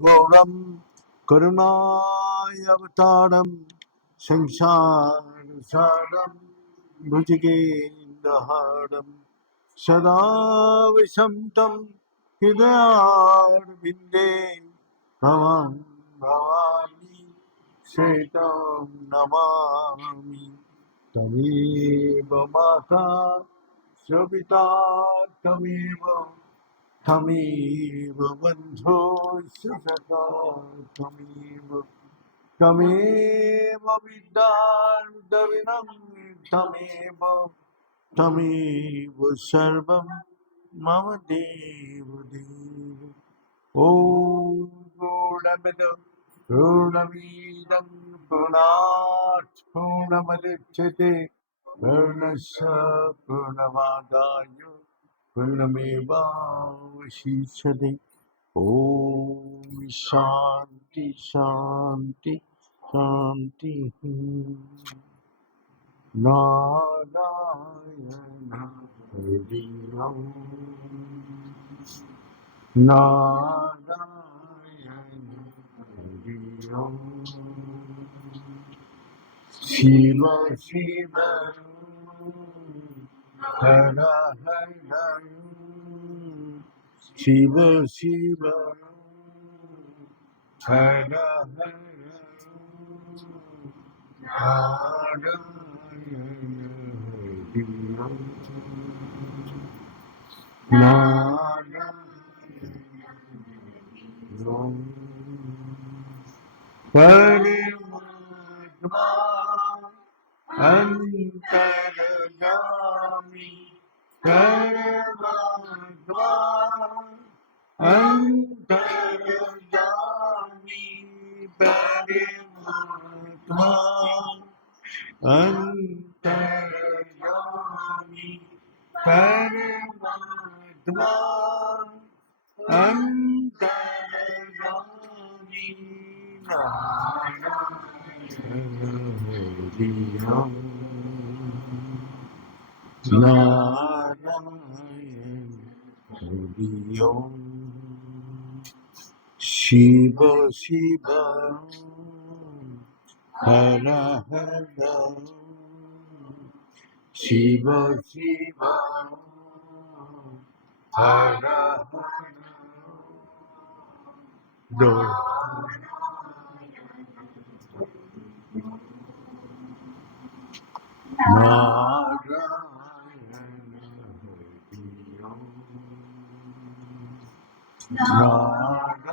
घोरम करुणावतारम संसारसारम भुजगेन्द्रहारम सदा विषमतं हृदयारविन्दे भवं भवानी श्वेतं नमामि तमेव माता च पिता तमेव बन्धो च सखा तमेव विद्यार्दविनं तमेव सर्वं मम देवदेव ॐ पूर्णमिदं पूर्णात् पूर्णमुदच्यते पूर्णस्य पूर्णमादाय पूर्णमेवावशिष्यते ॐ शान्ति शान्ति शान्तिः नारायण हरि ओम् नारायण हरि ओम् शिव शिव हर हर शिव शिव हर हर परमात्मा अंतर्गामी परमात्मा अंतर्गामी परमात्मा अंतर्गामी परमात्मा अंतर्गामी नारायण हरि ओम शिव शिव हर हर शिव शिव हर हर दो नारायण हरि ओम नारायण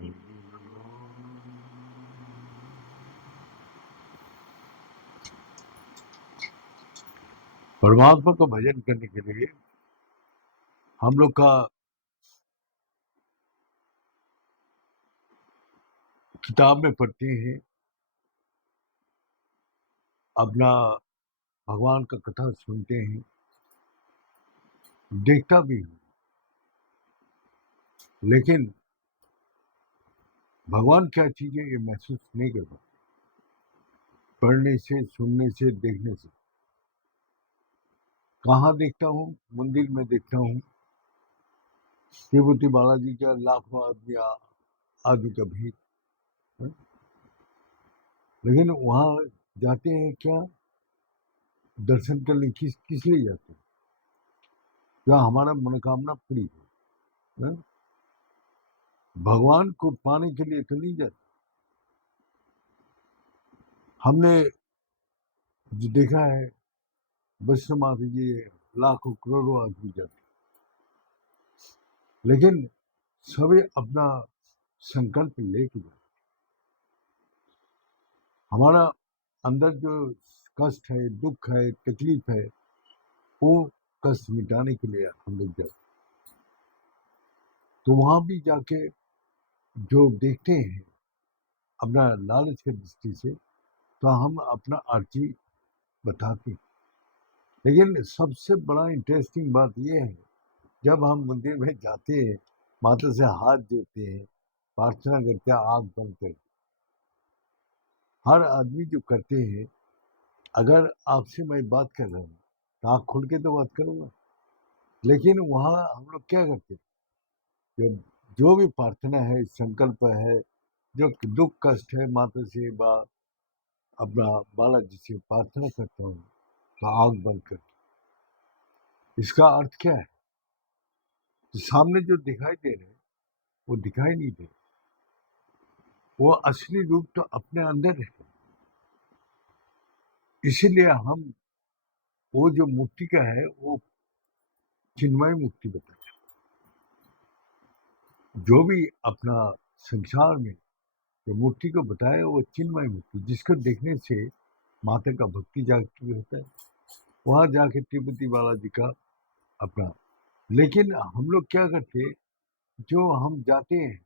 हरि ओम। परमात्मा का भजन करने के लिए हम लोग का किताब में पढ़ते हैं, अपना भगवान का कथा सुनते हैं, देखता भी हूँ, लेकिन भगवान क्या चीज है ये महसूस नहीं कर पाता। पढ़ने से, सुनने से, देखने से। कहाँ देखता हूँ? मंदिर में देखता हूँ, तिरुपति बालाजी का लाखों आदमी आदि का भीड़, लेकिन वहां जाते हैं क्या दर्शन करने? किस लिए जाते हैं? क्या हमारा मनोकामना पूरी है? भगवान को पाने के लिए तो नहीं जाते। हमने जो देखा है वैष्णो माता जी लाखों करोड़ों आदमी जाते, लेकिन सभी अपना संकल्प लेके जाते। हमारा अंदर जो कष्ट है, दुख है, तकलीफ है, वो कष्ट मिटाने के लिए हम लोग जाते। तो वहां भी जाके जो देखते हैं अपना लालच की दृष्टि से, तो हम अपना अर्जी बताते हैं। लेकिन सबसे बड़ा इंटरेस्टिंग बात यह है, जब हम मंदिर में जाते हैं, माता से हाथ जोड़ते हैं, प्रार्थना करते हैं, आँख बंद करके, हर आदमी जो करते हैं, अगर आपसे मैं बात कर रहा हूँ तो आँख खोल के तो बात करूँगा, लेकिन वहाँ हम लोग क्या करते हैं? जब जो भी प्रार्थना है, संकल्प है, जो दुख कष्ट है, माता से अपना बालाजी से प्रार्थना करता हूँ तो आंख बंद कर। इसका अर्थ क्या है? तो सामने जो दिखाई दे रहे वो दिखाई नहीं दे, वो असली रूप तो अपने अंदर है। इसीलिए हम वो जो मुक्ति का है वो चिन्मय मुक्ति बताते हैं। जो भी अपना संसार में जो मुक्ति को बताया वो चिन्मय मुक्ति, जिसको देखने से माता का भक्ति जागृत होता है, वहां जाके तिरुपति बालाजी का अपना। लेकिन हम लोग क्या करते, जो हम जाते हैं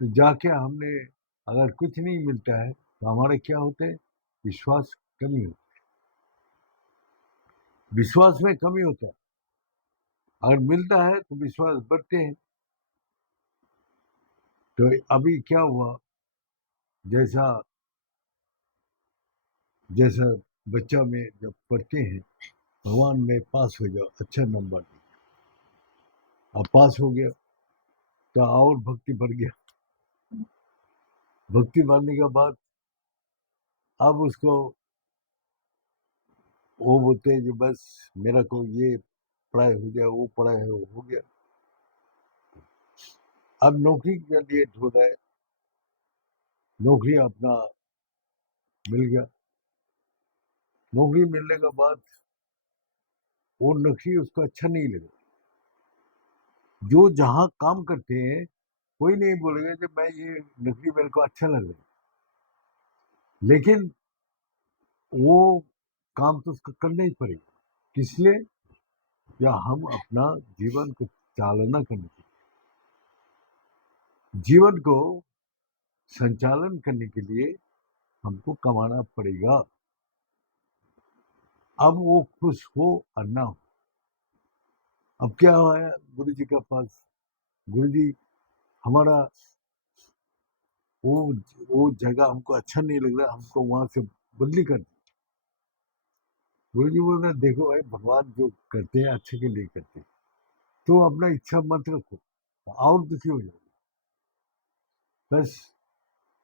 तो जाके हमने अगर कुछ नहीं मिलता है तो हमारा क्या होता है, विश्वास कमी होता है, विश्वास में कमी होता है। अगर मिलता है तो विश्वास बढ़ते हैं। तो अभी क्या हुआ, जैसा जैसा बच्चा में जब पढ़ते हैं भगवान में पास हो जाओ, अच्छा नंबर, अब पास हो गया तो और भक्ति बढ़ गया। भक्ति बढ़ने के बाद अब उसको वो बोलते हैं कि बस मेरा को ये पढ़ाई हो जाए, वो पढ़ाई हो गया। अब नौकरी के लिए ढूंढ रहा है, नौकरी अपना मिल गया। नौकरी मिलने के बाद वो नौकरी उसको अच्छा नहीं लगा। जो जहाँ काम करते हैं कोई नहीं बोलेगा कि मैं ये नौकरी मेरे को अच्छा लग रहा है, लेकिन वो काम तो उसको करना ही पड़ेगा। किस लिए? या हम अपना जीवन को चालना करने के लिए, जीवन को संचालन करने के लिए हमको कमाना पड़ेगा। अब वो खुश हो और ना हो। अब क्या हुआ है गुरु जी के पास, गुरु जी हमारा वो वो जगह हमको अच्छा नहीं लग रहा, हमको वहां से बदली कर। गुरु जी बोल रहे देखो भाई, भगवान जो करते हैं अच्छे के लिए करते हैं, तो अपना इच्छा मत रखो और दुखी हो जाओ बस।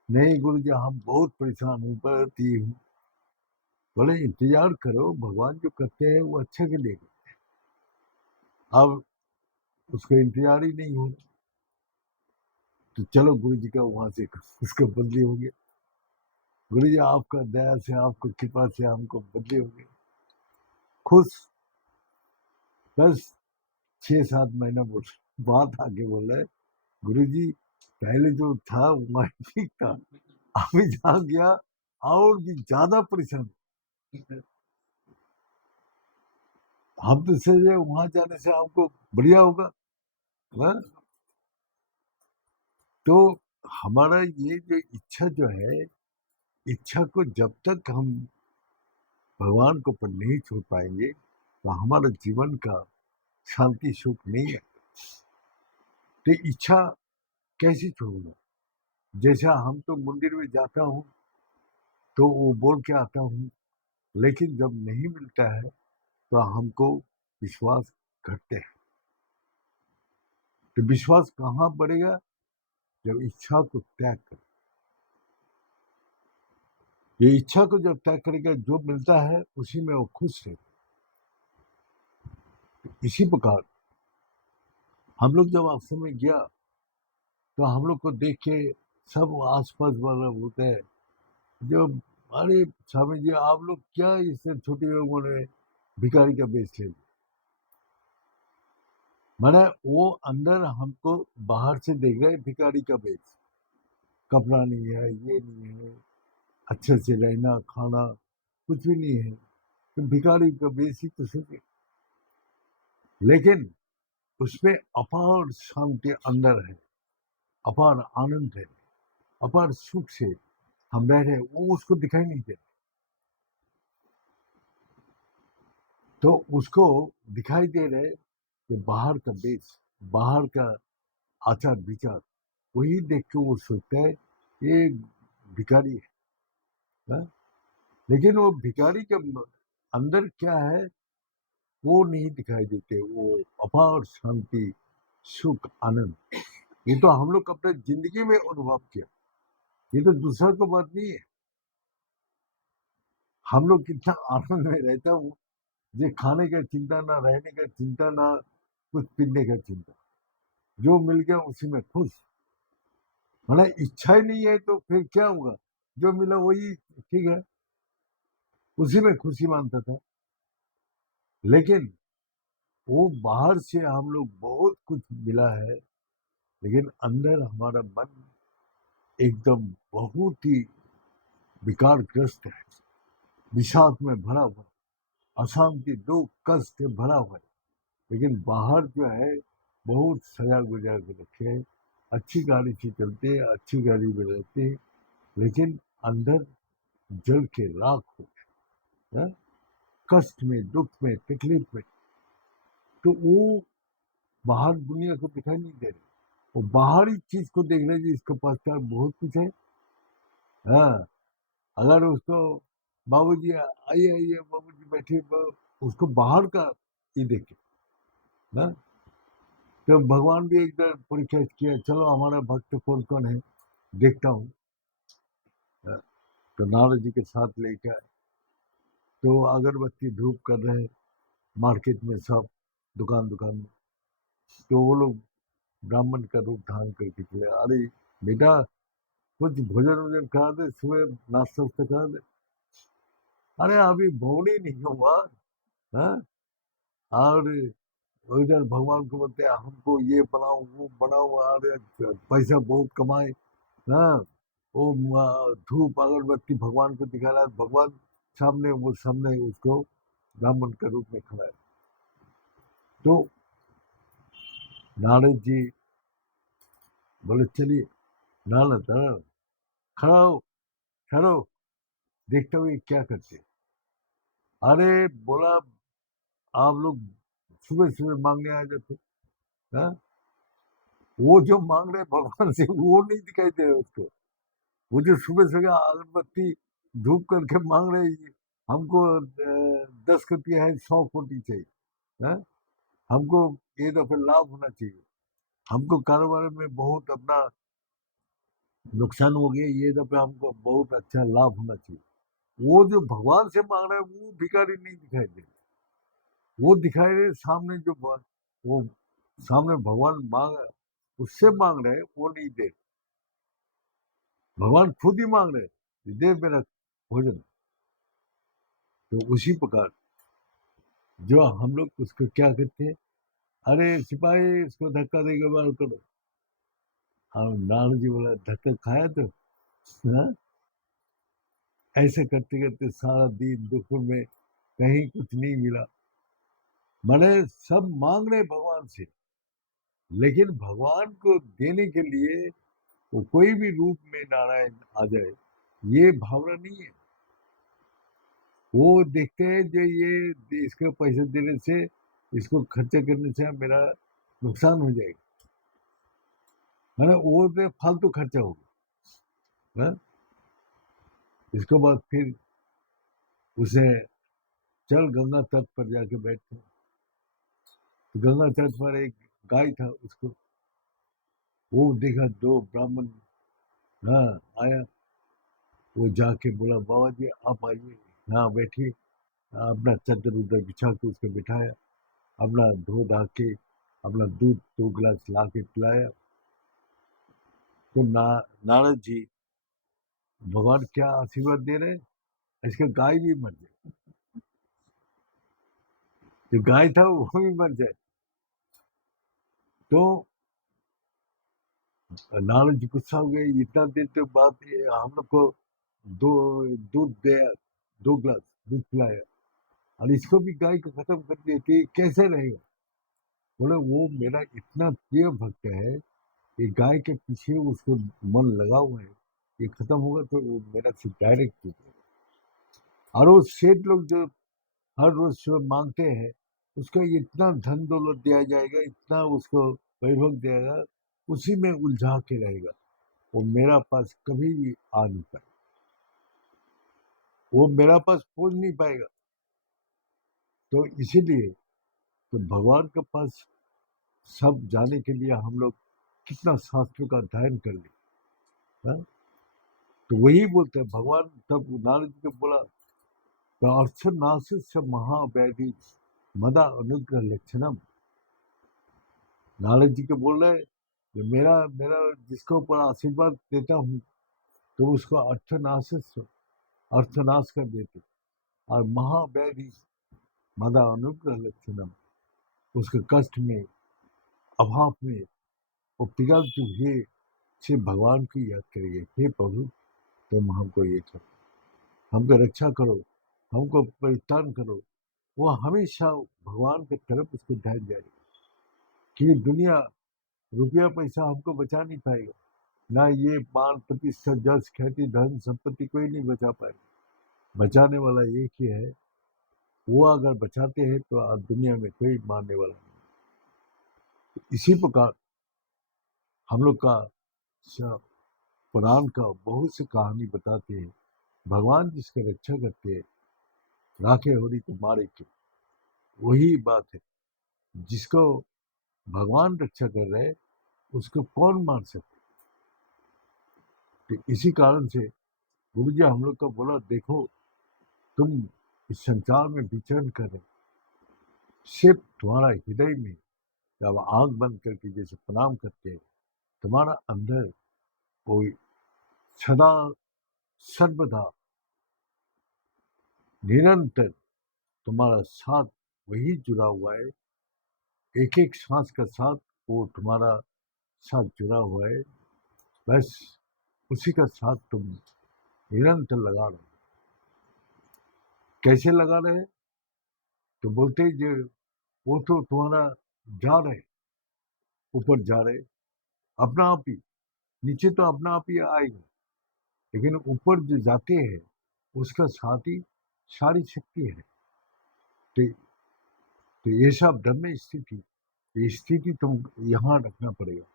नहीं गुरु जी हम बहुत परेशान हूँ, पति हूँ। बोले इंतजार करो, भगवान जो करते हैं वो अच्छे के लिए करते हैं। अब उसका इंतजार ही नहीं हो रहा, तो चलो गुरु जी का वहां से उसका बदली हो गया। गुरु जी आपका दया से, आपको कृपा से हमको बदली हो गई, खुश। बस 6-7 महीना बोल बात आगे बोल रहा है, गुरु जी पहले जो था वह ठीक था, अभी जहाँ गया और भी ज्यादा परेशान। हम तो सोचे वहां जाने से हमको बढ़िया होगा। हाँ? तो हमारा ये जो इच्छा जो है, इच्छा को जब तक हम भगवान को पर नहीं छोड़ पाएंगे तो हमारा जीवन का शांति सुख नहीं है। तो इच्छा कैसे छोड़ूंगा? जैसा हम तो मंदिर में जाता हूँ तो वो बोल के आता हूँ, लेकिन जब नहीं मिलता है तो हमको विश्वास घटते हैं। तो विश्वास कहाँ बढ़ेगा? जब इच्छा को त्याग कर। ये इच्छा को जब त्याग करेगा, जो मिलता है उसी में वो खुश है। इसी प्रकार हम लोग जब आश्रम में गया तो हम लोग को देख के सब आसपास वाला बोलते हैं, जो अरे स्वामी जी आप लोग क्या इससे छोटे लोगों ने भिखारी का बेच ले लिया। मैंने वो अंदर हमको बाहर से देख रहे भिखारी का बेच, कपड़ा नहीं है, ये नहीं है, अच्छे से रहना खाना कुछ भी नहीं है, तो भिखारी का बेच ही तो सोचे। लेकिन उसमें अपार शांति अंदर है, अपार आनंद है, अपार सुख से हम रह रहे हैं, वो उसको दिखाई नहीं देता। तो उसको दिखाई दे रहे कि बाहर का बेस, बाहर का आचार विचार, वही देख के वो सोचता है ये भिखारी है ना? लेकिन वो भिखारी के अंदर क्या है वो नहीं दिखाई देते, वो अपार शांति सुख आनंद। ये तो हम लोग अपने जिंदगी में अनुभव किया, ये तो दूसरा को बात नहीं है। हम लोग कितना आनंद में रहता हूँ, ये खाने का चिंता ना, रहने का चिंता ना, कुछ पीने का चिंता, जो मिल गया उसी में खुश। मतलब इच्छा ही नहीं है तो फिर क्या होगा, जो मिला वही ठीक है, उसी में खुशी मानता था। लेकिन वो बाहर से हम लोग बहुत कुछ मिला है, लेकिन अंदर हमारा मन एकदम बहुत ही विकारग्रस्त है, विषाद में भरा हुआ, अशांति, दुख, कष्ट से भरा हुआ है। लेकिन बाहर जो है बहुत सजा गुजा के रखे हैं, अच्छी गाड़ी से चलते हैं, अच्छी गाड़ी में रहते हैं, लेकिन अंदर जल के राख हो गए, हैं? कष्ट में, दुख में, तकलीफ में। तो वो बाहर दुनिया को दिखाई नहीं दे रहे, वो बाहरी चीज को देख रहे जी, इसके पास क्या बहुत कुछ है। हाँ, अगर उसको बाबूजी आइए आइए बाबूजी बैठिए, उसको बाहर का ये देखे ना। तो भगवान भी एक बार परीक्षा किया, चलो हमारा भक्त कौन कौन है देखता हूँ। तो नारद जी के साथ लेके आए, तो अगरबत्ती धूप कर रहे हैं मार्केट में सब, दुकान दुकान में। तो वो लोग ब्राह्मण का रूप धारण करके चले, अरे बेटा कुछ भोजन वोजन करा दे, सुबह नाश्ता वास्ता करा दे। अरे अभी भोग ही नहीं हुआ। हाँ, और इधर भगवान को बोलते हैं हमको ये बनाओ वो बनाओ, अरे पैसा बहुत कमाए। हाँ, वो धूप अगरबत्ती भगवान को दिखा रहा है, भगवान सामने, वो सामने उसको ब्राह्मण के रूप में खड़ा है। तो नारद जी बोले चलिए, नारद खड़ा हो, खड़ो, देखते हुए क्या करते। अरे बोला आप लोग सुबह सुबह मांगने आ जाते। हाँ, वो जो मांग रहे भगवान से वो नहीं दिखाई दे रहे उसको। वो जो सुबह सुबह अगरबत्ती धूप करके मांग रहे हैं, हमको 10 रुपया है, 100 कोटि चाहिए। हाँ? हमको ये दफे लाभ होना चाहिए, हमको कारोबार में बहुत अपना नुकसान हो गया, ये दफे हमको बहुत अच्छा लाभ होना चाहिए। वो जो भगवान से मांग रहा है वो भिखारी नहीं दिखाई दे, वो दिखाई दे सामने जो वो सामने भगवान मांग, उससे मांग रहे वो नहीं दे, भगवान खुद ही मांग रहे दे मेरा भोजन। तो उसी प्रकार जो हम लोग उसको क्या करते हैं, अरे सिपाही इसको धक्का देके बाहर करो। और नारद जी बोला धक्का खाया तो। हाँ? ऐसे करते करते सारा दिन दुख में कहीं कुछ नहीं मिला। माने सब मांग रहे भगवान से, लेकिन भगवान को देने के लिए वो कोई भी रूप में नारायण आ जाए, ये भावना नहीं है। वो देखते हैं जो ये इसको पैसे देने से, इसको खर्चा करने से मेरा नुकसान हो जाएगा, है ना, वो तो फालतू खर्चा होगा। हाँ? इसके बाद फिर उसे चल गंगा तट पर जाके बैठते। तो गंगा तट पर एक गाय था, उसको वो देखा, दो ब्राह्मण। हाँ, आया, वो जाके बोला बाबा जी आप आइए, हाँ बैठिए। अपना चादर उधर बिछा के उसको बिठाया, अपना धो धा के अपना दूध 2 गिलास ला के पिलाया। तो नारद जी भगवान क्या आशीर्वाद दे रहे हैं, इसके गाय भी मर जाए, जो गाय था वो भी मर जाए। तो नारद जी गुस्सा हो गए, इतना देर तक बात हम लोग को दो दूध दे, 2 गिलास दूध पिलाया, और इसको भी गाय को खत्म कर दिया, कि कैसे रहेगा। बोले वो मेरा इतना प्रिय भक्त है, ये गाय के पीछे उसको मन लगा हुआ है, ये खत्म होगा तो वो मेरा से डायरेक्ट टूटेगा। और वो सेठ लोग जो हर रोज सुबह मांगते हैं, उसको इतना धन दौलत दिया जाएगा, इतना उसको वैभव दिया, उसी में उलझा के रहेगा, वो मेरा पास कभी भी आ नहीं पाएगा, वो मेरा पास पहुंच नहीं पाएगा। तो इसीलिए तो भगवान के पास सब जाने के लिए हम लोग कितना शास्त्रों का अध्ययन कर ले। हाँ? तो वही बोलते हैं भगवान, तब नारद जी को बोला, तो अर्थनाश महाव्याधि मदा अनुग्रह लक्षणम। नारद जी को बोल रहे कि मेरा मेरा जिसके ऊपर आशीर्वाद देता हूँ तो उसको अर्थनाश कर देते, और महाव्याधि मदा अनुग्रह लक्षणम, उसके कष्ट में, अभाव में वो पिघलते हुए से भगवान की याद करिए, हे प्रभु तुम हमको ये करो, हमको रक्षा करो, हमको परित्राण करो। वो हमेशा भगवान की तरफ उसको ध्यान जाएगा, क्योंकि दुनिया रुपया पैसा हमको बचा नहीं पाएगा, ना ये मान प्रतिष्ठा जस ख्याति धन संपत्ति कोई नहीं बचा पाएगा। बचाने वाला एक ही है, वो अगर बचाते हैं तो आप दुनिया में कोई मारने वाला नहीं। इसी प्रकार हम लोग का पुराण का बहुत सी कहानी बताते हैं, भगवान जिसकी रक्षा करते हैं, राखे होरी तो मारे के, वही बात है। जिसको भगवान रक्षा कर रहे उसको कौन मार सकते। तो इसी कारण से गुरु जी हम लोग को बोला, देखो तुम इस संसार में विचरण कर रहे, सिर्फ तुम्हारा हृदय में जब आंख बंद करके जैसे प्रणाम करते हैं, तुम्हारा अंदर कोई सदा सर्वदा निरंतर तुम्हारा साथ वही जुड़ा हुआ है, एक एक सांस का साथ वो तुम्हारा साथ जुड़ा हुआ है, बस उसी का साथ तुम निरंतर लगा रहे हो। कैसे लगा रहे? तो बोलते ही जो वो तो तुम्हारा जा रहे, ऊपर जा रहे अपना आप ही, नीचे तो अपना आप ही आएंगे, लेकिन ऊपर जो जाते हैं उसका साथ ही सारी शक्ति है। तो, तो ये सब ब्रह्म स्थिति, ये स्थिति तुम यहाँ रखना पड़ेगा।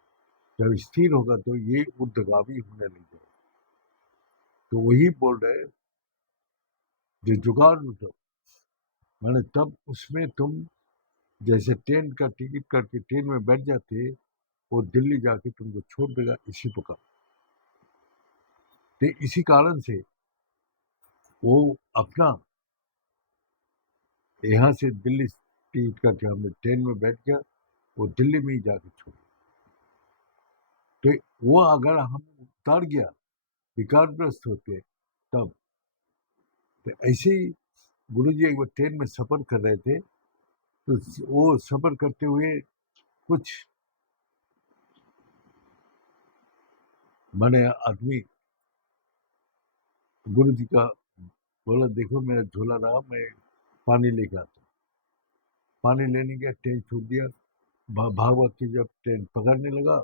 जब स्थिर होगा तो ये ऊर्ध्वगामी होने लग जाएगा। तो वही बोल रहे, जो जुगाड़ उठो, मैंने तब उसमें तुम जैसे ट्रेन का टिकट करके ट्रेन में बैठ जाते, वो दिल्ली जाके तुमको छोड़ देगा, इसी प्रकार। तो इसी कारण से वो अपना यहाँ से दिल्ली टिकट करके हमने ट्रेन में बैठ गया, वो दिल्ली में ही जाके छोड़। तो वो अगर हम उतर गया, विकारग्रस्त होते तब। तो ऐसे ही गुरु जी एक बार ट्रेन में सफर कर रहे थे, तो वो सफर करते हुए कुछ मैंने आदमी गुरु जी का बोला, देखो मेरा झोला रहा, मैं पानी लेके आता हूँ। पानी लेने गया, ट्रेन छूट दिया, भाग भाग के जब ट्रेन पकड़ने लगा,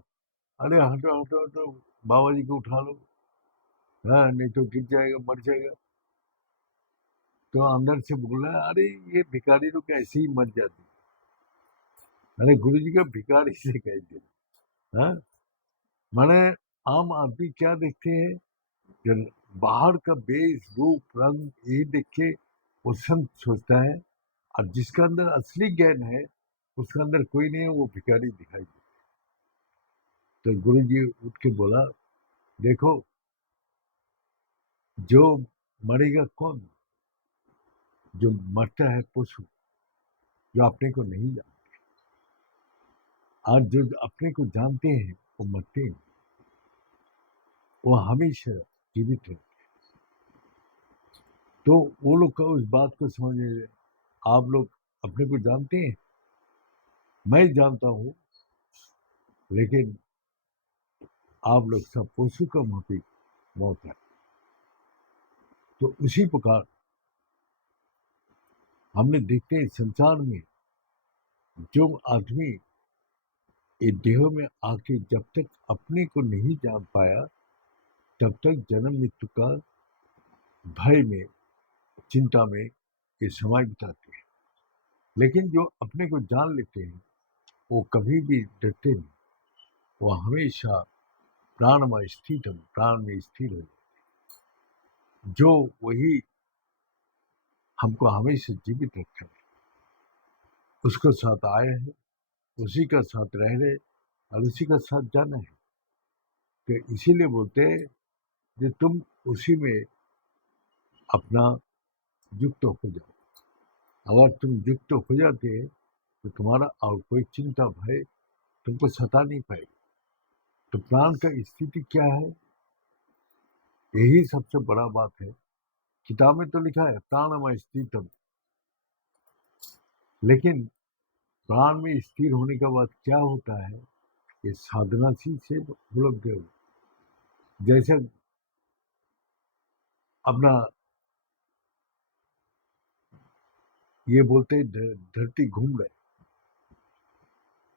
अरे हटो हटो हटो, बाबा जी को उठा लो, हाँ नहीं तो गिर जाएगा, मर जाएगा। तो अंदर से बोल रहा है, अरे ये भिखारी लोग ऐसे ही मर जाते। अरे गुरु जी का भिखारी से कह दिया। हाँ, माने आम आदमी क्या देखते हैं, जब बाहर का बेस रूप रंग ये देख के वो संत सोचता है, और जिसका अंदर असली ज्ञान है उसके अंदर कोई नहीं है, वो भिखारी दिखाई दे। तो गुरु जी उठ के बोला, देखो जो मरेगा कौन? जो मरता है पशु, जो अपने को नहीं जानते, और जो अपने को जानते हैं वो मरते हैं, वो हमेशा जीवित है। तो वो लोग का उस बात को समझने, आप लोग अपने को जानते हैं, मैं जानता हूं, लेकिन आप लोग सब पशु का मोती मौत है। तो उसी प्रकार हमने देखते हैं संसार में जो आदमी ये देह में आके जब तक अपने को नहीं जान पाया, तब तक जन्म मृत्यु का भय में, चिंता में ये समय बिताते हैं। लेकिन जो अपने को जान लेते हैं वो कभी भी डरते नहीं, वो हमेशा प्राण में स्थित है, प्राण में स्थिर है। जो वही हमको हमेशा जीवित रखे, उसके साथ आए हैं, उसी का साथ रह रहे, और उसी का साथ जाना है। तो इसीलिए बोलते हैं कि तुम उसी में अपना युक्त हो जाओ। अगर तुम युक्त हो जाते तो तुम्हारा और कोई चिंता भय तुमको सता नहीं पाएगी। तो प्राण का स्थिति क्या है, यही सबसे बड़ा बात है। किताब में तो लिखा है प्राणमय स्थितम, लेकिन प्राण में स्थिर होने के बाद क्या होता है, ये साधना से उपलब्ध है। जैसे अपना ये बोलते हैं धरती घूम रहे,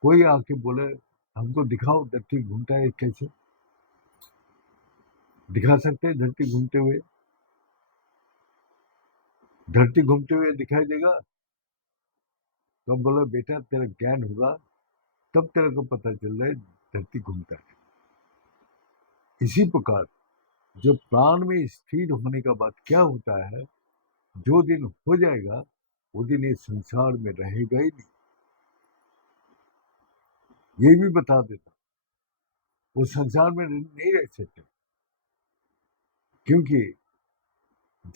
कोई आके बोले हमको दिखाओ धरती घूमता है कैसे, दिखा सकते हैं धरती घूमते हुए? धरती घूमते हुए दिखाई देगा? तो हम बोले बेटा तेरा ज्ञान होगा तब तेरे को पता चल रहा है धरती घूमता है। इसी प्रकार जो प्राण में स्थिर होने का बाद क्या होता है, जो दिन हो जाएगा वो दिन इस संसार में रहेगा ही नहीं। ये भी बता देता, वो संसार में नहीं रह सकते, क्योंकि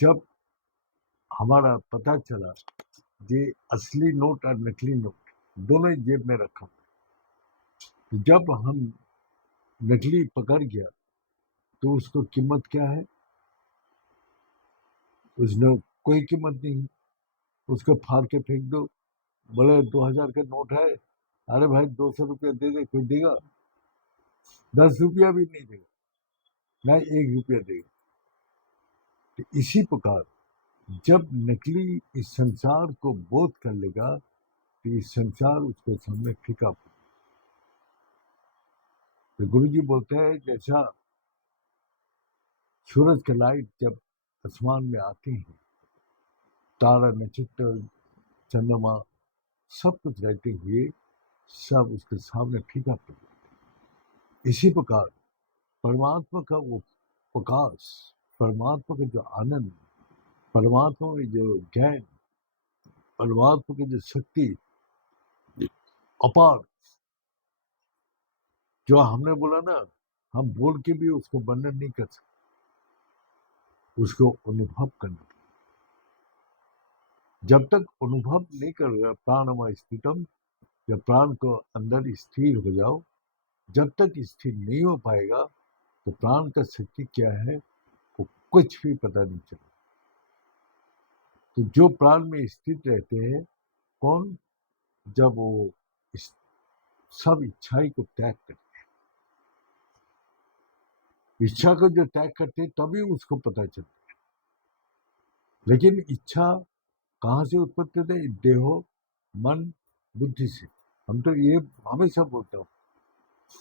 जब हमारा पता चला ये असली नोट और नकली नोट दोनों ही जेब में रखा, तो जब हम नकली पकड़ गया तो उसको कीमत क्या है, उसने कोई कीमत नहीं, उसको फाड़ के फेंक दो। बोले 2000 का नोट है, अरे भाई 200 रुपया दे दे, कोई देगा? 10 रुपया भी नहीं देगा, ना 1 रुपया देगा। तो इसी प्रकार जब नकली इस संसार को बोध कर लेगा तो इस संसार उसके सामने फीका पड़ेगा। तो गुरु जी बोलते हैं जैसा सूरज की लाइट जब आसमान में आती है, तारा नक्षत्र चंद्रमा सब कुछ रहते हुए सब उसके सामने फीका पड़ जाता है। इसी प्रकार परमात्मा का वो प्रकाश, परमात्मा का जो आनंद, परमात्मा में जो ज्ञान, परमात्मा की जो शक्ति अपार, जो हमने बोला ना, हम बोल के भी उसको वर्णन नहीं कर सकते, उसको अनुभव करना पड़ेगा। जब तक अनुभव नहीं करोगे प्राणमय स्थितम, जब प्राण को अंदर स्थिर हो जाओ, जब तक स्थिर नहीं हो पाएगा तो प्राण का शक्ति क्या है वो कुछ भी पता नहीं चलेगा। तो जो प्राण में स्थित रहते हैं कौन, जब वो सब इच्छाई को त्याग करते हैं, इच्छा को जो त्याग करते हैं तभी उसको पता चलता है। लेकिन इच्छा कहाँ से उत्पत्ति होती है? देहो मन बुद्धि से। हम तो ये हमेशा बोलता हूँ,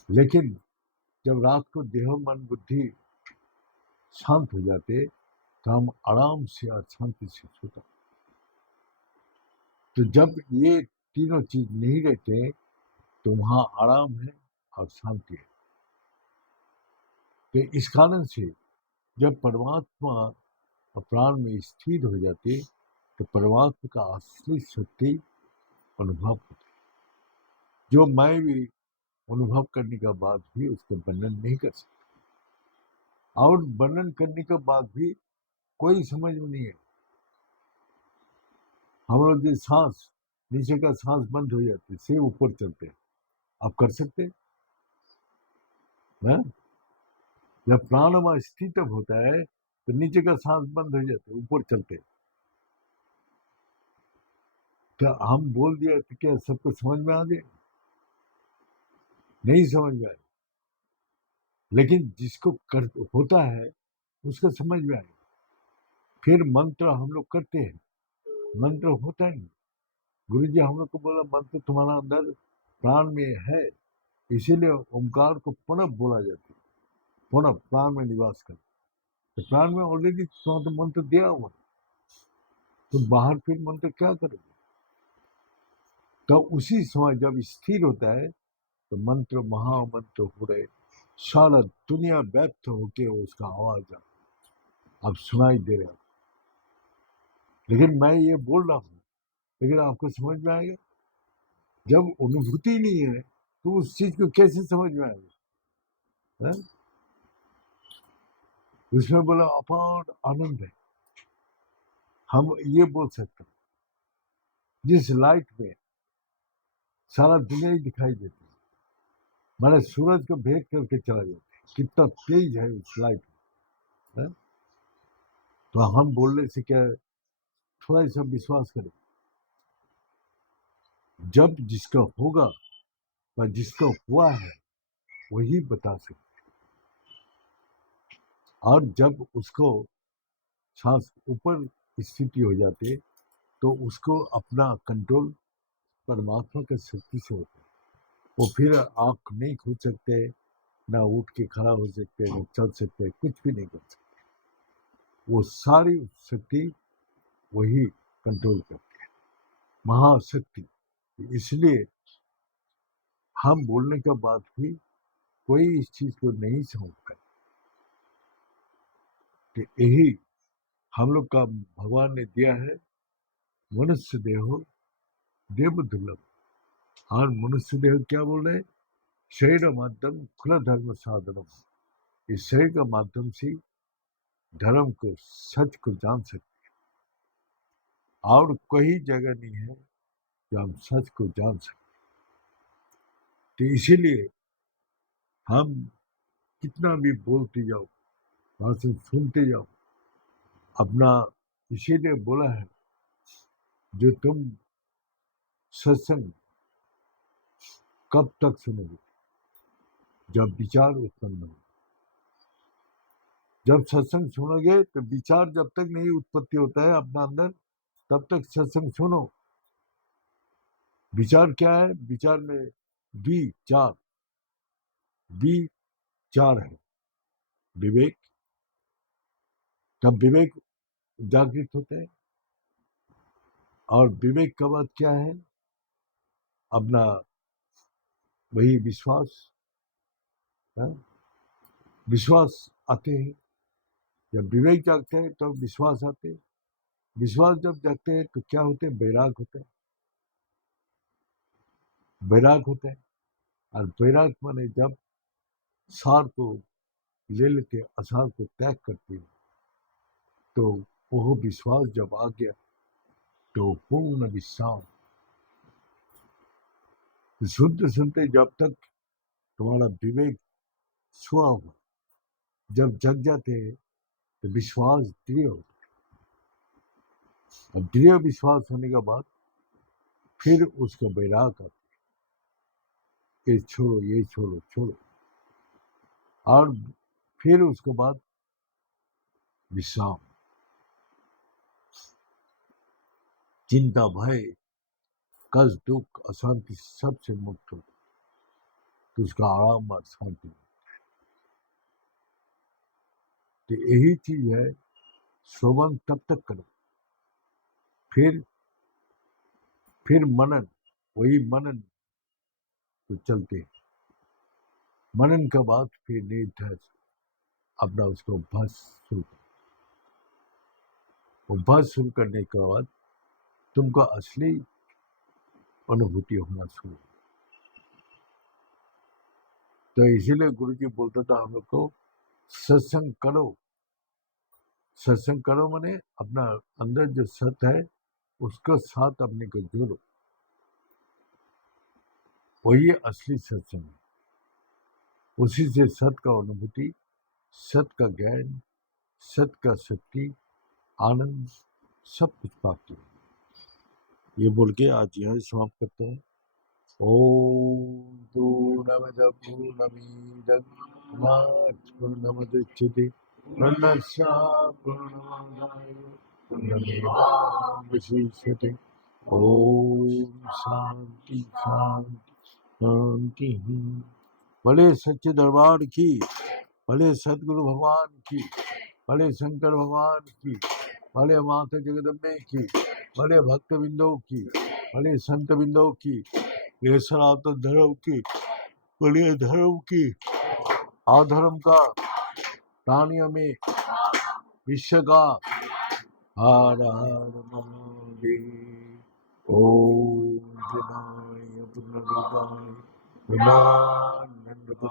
लेकिन जब रात को देहो मन बुद्धि शांत हो जाते तो हम आराम से और शांति से सोता। तो जब ये तीनों चीज नहीं रहते तो वहां आराम है और शांति है। तो इस कारण से जब परमात्मा प्राण में स्थिर हो जाते तो परमात्मा का असली शक्ति अनुभव होता है, जो मैं भी अनुभव करने के बाद भी उसको वर्णन नहीं कर सकता, और वर्णन करने के बाद भी कोई समझ में नहीं है। हम लोग जो सांस, नीचे का सांस बंद हो जाती से ऊपर चलते हैं, आप कर सकते हैं? जब प्राणमय स्थित होता है तो नीचे का सांस बंद हो जाते ऊपर चलते। तो हम बोल दिया तो क्या सबको समझ में आ गया? नहीं समझ में आया, लेकिन जिसको कर होता है उसको समझ में आएगा। फिर मंत्र हम लोग करते हैं, मंत्र होता है नहीं। गुरु जी हम लोग को बोला मंत्र तुम्हारा अंदर प्राण में है, इसीलिए ओमकार को प्रणव बोला जाता है, प्रणव प्राण में निवास कर। तो प्राण में ऑलरेडी तो मंत्र दिया हुआ, तो बाहर फिर मंत्र क्या करोगे? तो उसी समय जब स्थिर होता है तो मंत्र महामंत्र हो रहे, सारा दुनिया व्यक्त होके उसका आवाज अब सुनाई दे रहा। लेकिन मैं ये बोल रहा हूँ, लेकिन आपको समझ में आएगा जब अनुभूति नहीं है तो उस चीज को कैसे समझ में आएगा? उसमें बोला अपार आनंद है। हम ये बोल सकते हैं जिस लाइट में सारा दुनिया ही दिखाई देती है, माने सूरज को भेद करके चला जाता है, कितना तेज है उस लाइट में। तो हम बोलने से क्या, थोड़ा सा विश्वास करें। जब जिसका होगा और जिसका हुआ है वही बता सकते, और जब उसको सांस ऊपर स्थिति हो जाती है तो उसको अपना कंट्रोल परमात्मा की शक्ति से होता है। वो फिर आंख नहीं खोल सकते, ना उठ के खड़ा हो सकते, ना चल सकते, कुछ भी नहीं कर सकते। वो सारी शक्ति वही कंट्रोल करती है, महाशक्ति। इसलिए हम बोलने के बाद भी कोई इस चीज को नहीं समझता कि यही हम लोग का भगवान ने दिया है। मनुष्य देहो देव दुर्लभ। और मनुष्य देह क्या बोल रहे हैं? शरीर माध्यम कुल धर्म साधनम। इस शरीर का माध्यम से धर्म को, सच को जान सकते, और कोई जगह नहीं है जो हम सच को जान सकते। तो इसीलिए हम कितना भी बोलते जाओ, भाषण सुनते जाओ, अपना, इसीलिए बोला है जो तुम सत्संग कब तक सुनोगे? जब विचार उत्पन्न हो। जब सत्संग सुनोगे तो विचार जब तक नहीं उत्पत्ति होता है अपना अंदर, तब तक सत्संग सुनो। विचार क्या है? विचार में विचार, विचार है विवेक। तब विवेक जागृत होते हैं। और विवेक का बात क्या है? अपना वही विश्वास है? विश्वास आते हैं। जब विवेक जागते हैं तो विश्वास आते हैं। विश्वास जब जागते हैं तो क्या होते हैं? वैराग होते हैं। वैराग होते हैं। और वैराग माने जब सार को ले लेते, असार को त्याग करते हैं, तो वो विश्वास जब आ गया तो पूर्ण विश्राम। सुनते सुनते जब तक तुम्हारा विवेक छुआ हुआ, जब जग जाते हैं तो विश्वास दृढ़ होता है। और दृढ़ विश्वास होने के बाद फिर उसका वैराग आता है, ये छोड़ो, ये छोड़ो, छोड़ो। और फिर उसके बाद विश्राम। चिंता, भय, कष्ट, दुख, अशांति सबसे मुक्त हो तो उसका आराम और शांति। तो यही चीज है, श्रवण तब तक करो, फिर मनन, वही मनन तो चलते हैं। मनन के बाद फिर निर्धार अपना उसको अभ्यास शुरू करो। अभ्यास शुरू करने के बाद तुमको असली अनुभूति होना शुरू। तो इसीलिए गुरु जी बोलता था हम लोग को, सत्संग करो। सत्संग करो माने अपना अंदर जो सत है उसके साथ अपने को जोड़ो, वही असली सत्संग है। उसी से सत का अनुभूति, सत का ज्ञान, सत का शक्ति, आनंद सब कुछ प्राप्त हो। ये बोल के आज यह समाप्त करते हैं। ओम पूर्णमद पूर्णमिदं पूर्णमुदच्यते पूर्णस्य पूर्णमादाय पूर्णमेवावशिष्यते। ओम शांति शांति शांति। भले सच्चे दरबार की, भले सदगुरु भगवान की, भले शंकर भगवान की, भले माता जगदम्बे की, भले भक्त बिंदो की, भले संत बिंदो की, ये सनातन धर्म की, भले धर्म की, अधर्म का, प्राणियों में, विश्व का। हर हर महादेव। ओम जनाय पुनरुदाय गुणानंदप्रदायिनि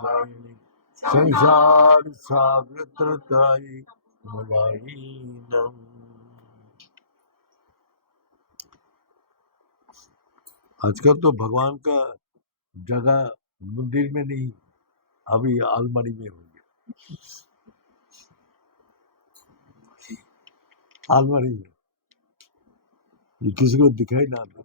संसार सागर तरताई मुलायिनम। आजकल तो भगवान का जगह मंदिर में नहीं, अभी अलमारी में हो गया, अलमारी में, ये किसी को दिखाई ना दे।